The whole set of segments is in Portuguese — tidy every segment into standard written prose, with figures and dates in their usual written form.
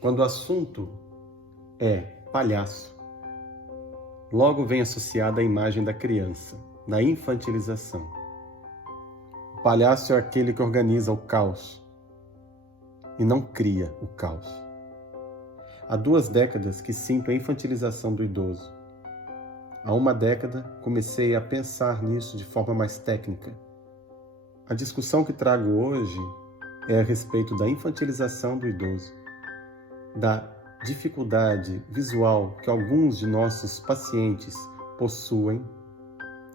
Quando o assunto é palhaço, logo vem associada a imagem da criança, da infantilização. O palhaço é aquele que organiza o caos e não cria o caos. Há 2 décadas que sinto a infantilização do idoso. Há 1 década comecei a pensar nisso de forma mais técnica. A discussão que trago hoje é a respeito da infantilização do idoso, da dificuldade visual que alguns de nossos pacientes possuem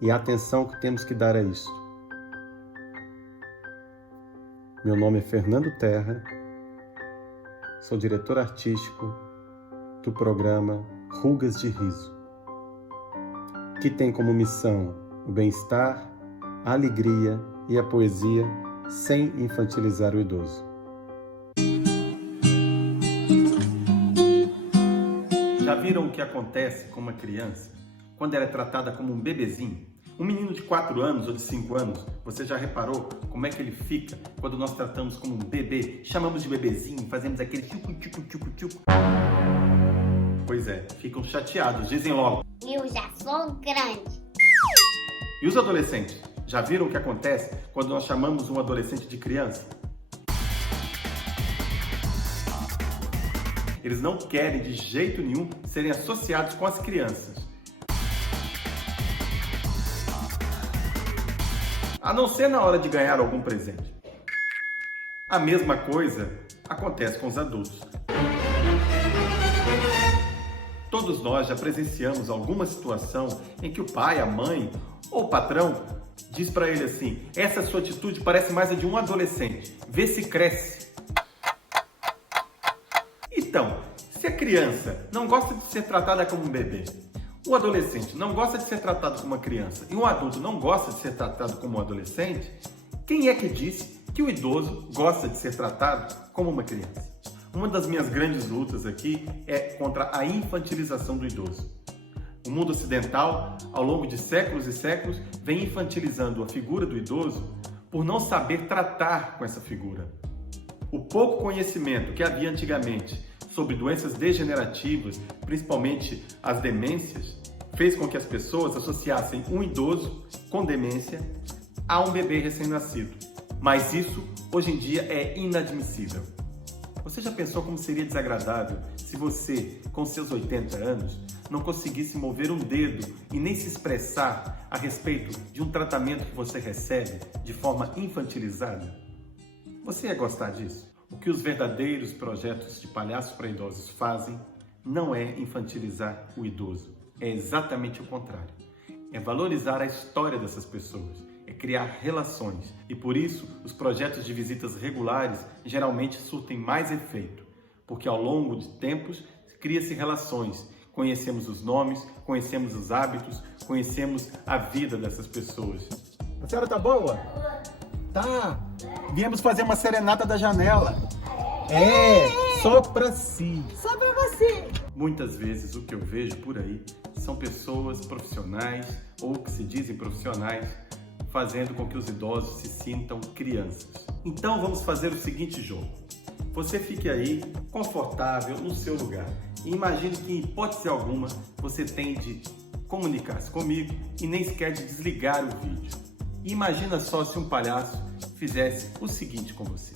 e a atenção que temos que dar a isso. Meu nome é Fernando Terra, sou diretor artístico do programa Rugas de Riso, que tem como missão o bem-estar, a alegria e a poesia sem infantilizar o idoso. Já viram o que acontece com uma criança quando ela é tratada como um bebezinho? Um menino de 4 anos ou de 5 anos, você já reparou como é que ele fica quando nós tratamos como um bebê? Chamamos de bebezinho, fazemos aquele tchucu-tchucu-tchucu-tchucu. Pois é, ficam chateados, dizem logo: eu já sou grande. E os adolescentes? Já viram o que acontece quando nós chamamos um adolescente de criança? Eles não querem de jeito nenhum serem associados com as crianças. A não ser na hora de ganhar algum presente. A mesma coisa acontece com os adultos. Todos nós já presenciamos alguma situação em que o pai, a mãe ou o patrão diz para ele assim: essa sua atitude parece mais a de um adolescente, vê se cresce. Então, se a criança não gosta de ser tratada como um bebê, o adolescente não gosta de ser tratado como uma criança e um adulto não gosta de ser tratado como um adolescente, quem é que disse que o idoso gosta de ser tratado como uma criança? Uma das minhas grandes lutas aqui é contra a infantilização do idoso. O mundo ocidental, ao longo de séculos e séculos, vem infantilizando a figura do idoso por não saber tratar com essa figura. O pouco conhecimento que havia antigamente sobre doenças degenerativas, principalmente as demências, fez com que as pessoas associassem um idoso com demência a um bebê recém-nascido. Mas isso, hoje em dia, é inadmissível. Você já pensou como seria desagradável se você, com seus 80 anos, não conseguisse mover um dedo e nem se expressar a respeito de um tratamento que você recebe de forma infantilizada? Você ia gostar disso? O que os verdadeiros projetos de palhaço para idosos fazem não é infantilizar o idoso, é exatamente o contrário. É valorizar a história dessas pessoas, é criar relações e por isso os projetos de visitas regulares geralmente surtem mais efeito, porque ao longo de tempos cria-se relações, conhecemos os nomes, conhecemos os hábitos, conhecemos a vida dessas pessoas. A senhora tá boa? Tá. Viemos fazer uma serenata da janela. Só pra si. Só pra você. Muitas vezes o que eu vejo por aí são pessoas profissionais ou que se dizem profissionais fazendo com que os idosos se sintam crianças. Então vamos fazer o seguinte jogo. Você fique aí confortável no seu lugar e imagine que em hipótese alguma você tem de comunicar-se comigo e nem sequer de desligar o vídeo. E imagina só se um palhaço fizesse o seguinte com você.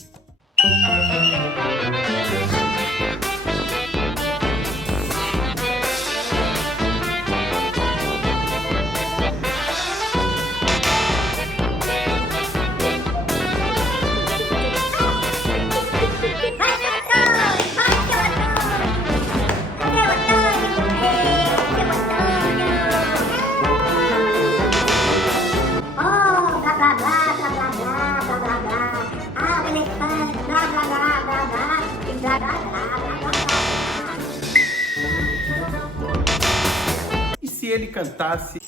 E se ele cantasse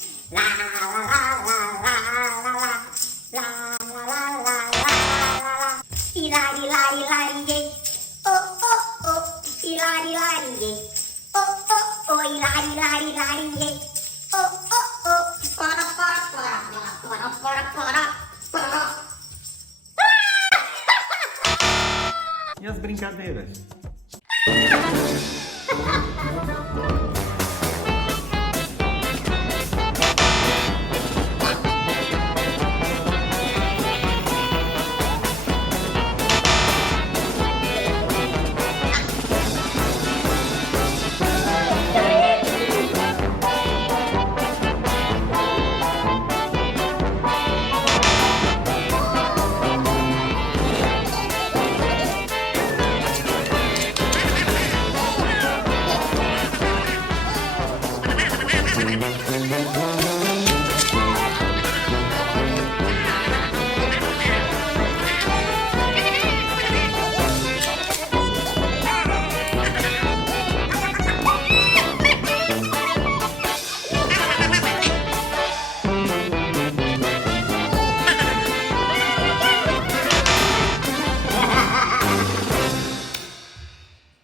e as brincadeiras?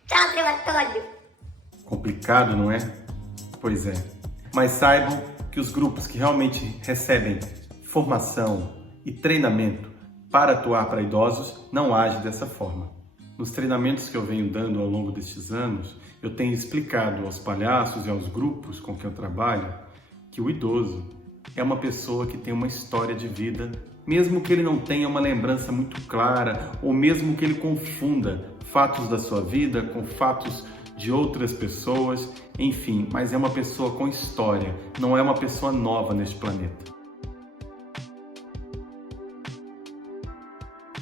Tchau, seu Antônio. Complicado, não é? Pois é. Mas saibam que os grupos que realmente recebem formação e treinamento para atuar para idosos não agem dessa forma. Nos treinamentos que eu venho dando ao longo destes anos, eu tenho explicado aos palhaços e aos grupos com que eu trabalho que o idoso é uma pessoa que tem uma história de vida, mesmo que ele não tenha uma lembrança muito clara, ou mesmo que ele confunda fatos da sua vida com fatos de outras pessoas, enfim, mas é uma pessoa com história, não é uma pessoa nova neste planeta.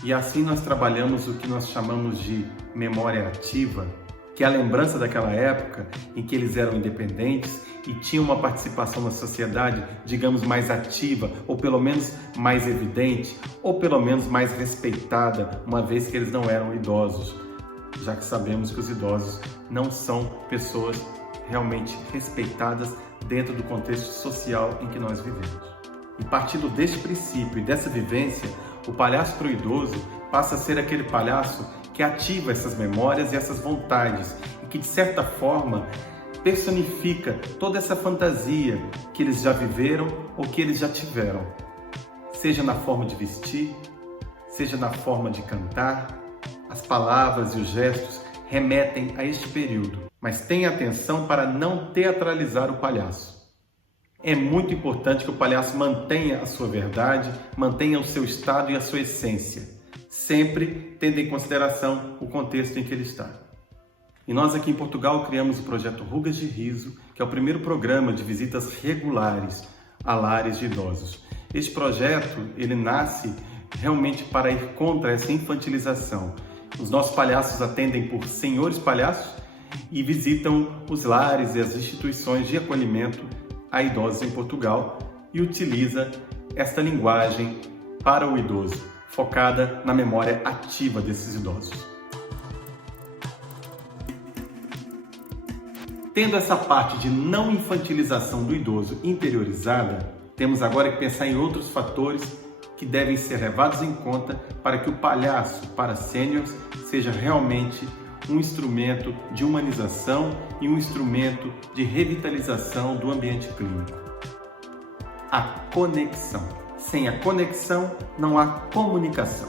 E assim nós trabalhamos o que nós chamamos de memória ativa, que é a lembrança daquela época em que eles eram independentes e tinham uma participação na sociedade, digamos, mais ativa, ou pelo menos mais evidente, ou pelo menos mais respeitada, uma vez que eles não eram idosos, já que sabemos que os idosos não são pessoas realmente respeitadas dentro do contexto social em que nós vivemos. E partindo deste princípio e dessa vivência, o palhaço para o idoso passa a ser aquele palhaço que ativa essas memórias e essas vontades e que, de certa forma, personifica toda essa fantasia que eles já viveram ou que eles já tiveram, seja na forma de vestir, seja na forma de cantar. As palavras e os gestos remetem a este período, mas tenha atenção para não teatralizar o palhaço. É muito importante que o palhaço mantenha a sua verdade, mantenha o seu estado e a sua essência, sempre tendo em consideração o contexto em que ele está. E nós aqui em Portugal criamos o projeto Rugas de Riso, que é o primeiro programa de visitas regulares a lares de idosos. Este projeto, ele nasce realmente para ir contra essa infantilização. Os nossos palhaços atendem por senhores palhaços e visitam os lares e as instituições de acolhimento a idosos em Portugal e utiliza esta linguagem para o idoso, focada na memória ativa desses idosos. Tendo essa parte de não infantilização do idoso interiorizada, temos agora que pensar em outros fatores que devem ser levados em conta para que o palhaço para sêniors seja realmente um instrumento de humanização e um instrumento de revitalização do ambiente clínico. A conexão. Sem a conexão, não há comunicação.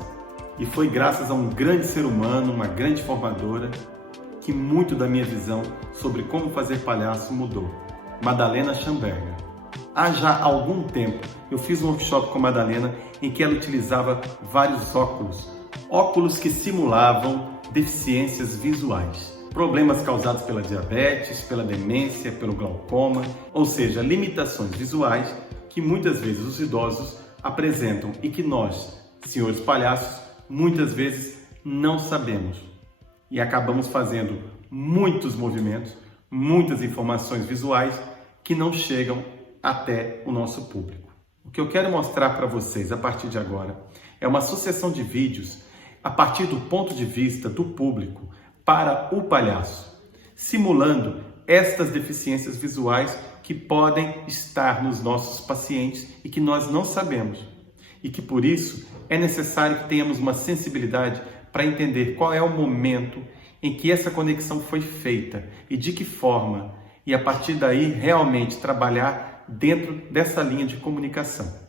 E foi graças a um grande ser humano, uma grande formadora, que muito da minha visão sobre como fazer palhaço mudou. Madalena Schamberger. Há já algum tempo, eu fiz um workshop com a Madalena em que ela utilizava vários óculos que simulavam deficiências visuais, problemas causados pela diabetes, pela demência, pelo glaucoma, ou seja, limitações visuais que muitas vezes os idosos apresentam e que nós, senhores palhaços, muitas vezes não sabemos. E acabamos fazendo muitos movimentos, muitas informações visuais que não chegam até o nosso público. O que eu quero mostrar para vocês a partir de agora é uma sucessão de vídeos a partir do ponto de vista do público para o palhaço, simulando estas deficiências visuais que podem estar nos nossos pacientes e que nós não sabemos. E que por isso é necessário que tenhamos uma sensibilidade para entender qual é o momento em que essa conexão foi feita e de que forma, e a partir daí realmente trabalhar dentro dessa linha de comunicação.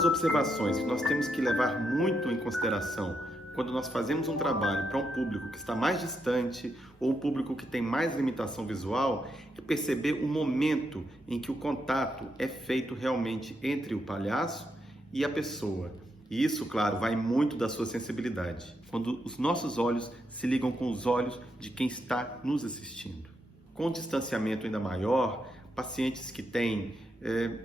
das observações que nós temos que levar muito em consideração quando nós fazemos um trabalho para um público que está mais distante ou um público que tem mais limitação visual, é perceber o momento em que o contato é feito realmente entre o palhaço e a pessoa. E isso, claro, vai muito da sua sensibilidade. Quando os nossos olhos se ligam com os olhos de quem está nos assistindo. Com um distanciamento ainda maior, pacientes que têm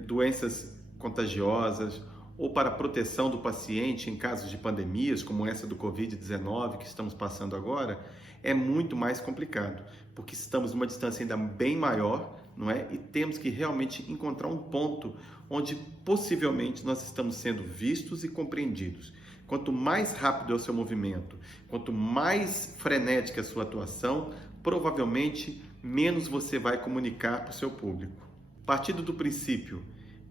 doenças contagiosas ou para a proteção do paciente em casos de pandemias, como essa do Covid-19 que estamos passando agora, é muito mais complicado, porque estamos numa distância ainda bem maior, não é? E temos que realmente encontrar um ponto onde possivelmente nós estamos sendo vistos e compreendidos. Quanto mais rápido é o seu movimento, quanto mais frenética é a sua atuação, provavelmente menos você vai comunicar para o seu público. Partindo do princípio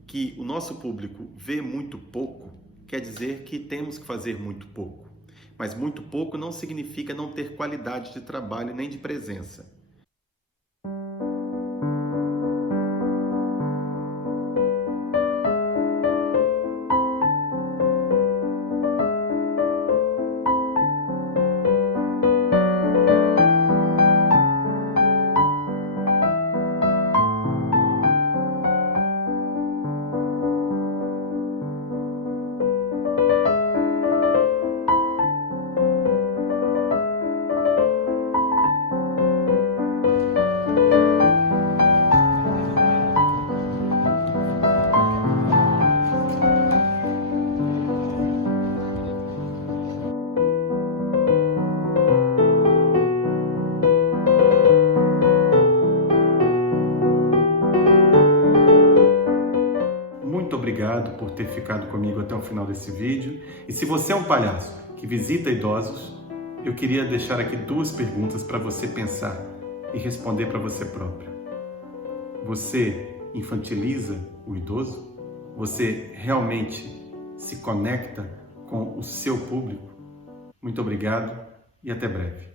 que o nosso público vê muito pouco, quer dizer que temos que fazer muito pouco. Mas muito pouco não significa não ter qualidade de trabalho nem de presença. Muito obrigado por ter ficado comigo até o final desse vídeo. E se você é um palhaço que visita idosos, eu queria deixar aqui 2 perguntas para você pensar e responder para você próprio. Você infantiliza o idoso? Você realmente se conecta com o seu público? Muito obrigado e até breve.